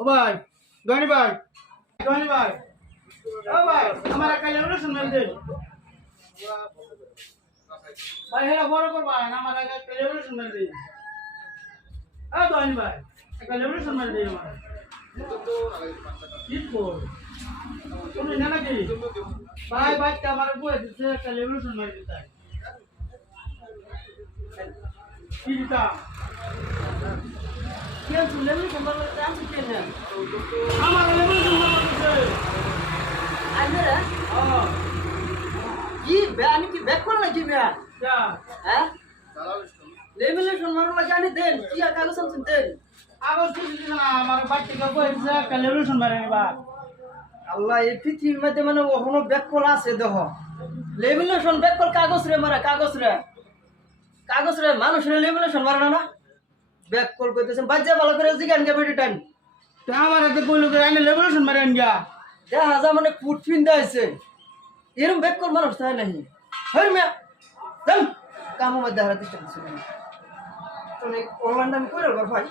ও ভাই ধনী ভাই ধনী ভাই ও ভাই আমার একটা লেমিনেশন মেল দিন ভাই হেরা বড় করবা না আমার একটা লেমিনেশন মেল দিন ও ধনী ভাই একটা লেমিনেশন মেল দিন আমার কি কর তুমি না নাকি ভাই ভাই আমার বই দিতে একটা লেমিনেশন মেল দিতে কি দিতা কেউ শুনলে সম্পর্কে জানছি কেন আমার লেমিনেশন মেল দিতে আইনারা হ্যাঁ কি আমি কি ব্যাক করলাম নাকি মিয়া যা হ্যাঁ লেমিনেশন সম্পর্কে জানি দেন কি কাগজ আনছেন দেন আগস্ট দিন না আমার বাচ্চাকে বই দিতে একটা লেমিনেশন মেরে নিবা আল্লাহ এই পৃথিবীর মধ্যে মানে ওখানে ব্যাক কল আছে দেখো লেমিনেশন ব্যাক কল কাগজ রে মারা কাগজ রে মানুষের লেমিনেশন মারে না ব্যাক কল করতেছেন বাচ্চা ভালো করে জিগান কে বেটি টাইম তা আমার হাতে কইলো করে আইনে লেমিনেশন মেরে আনগা দেখা যা মানে ফুট ফিন্দা আছে এরম ব্যাক কল মানুষ তাই নাই হই মিয়া যাম কামো মধ্যে হারাতে চাইছি অনলাইন আমি করে ভাই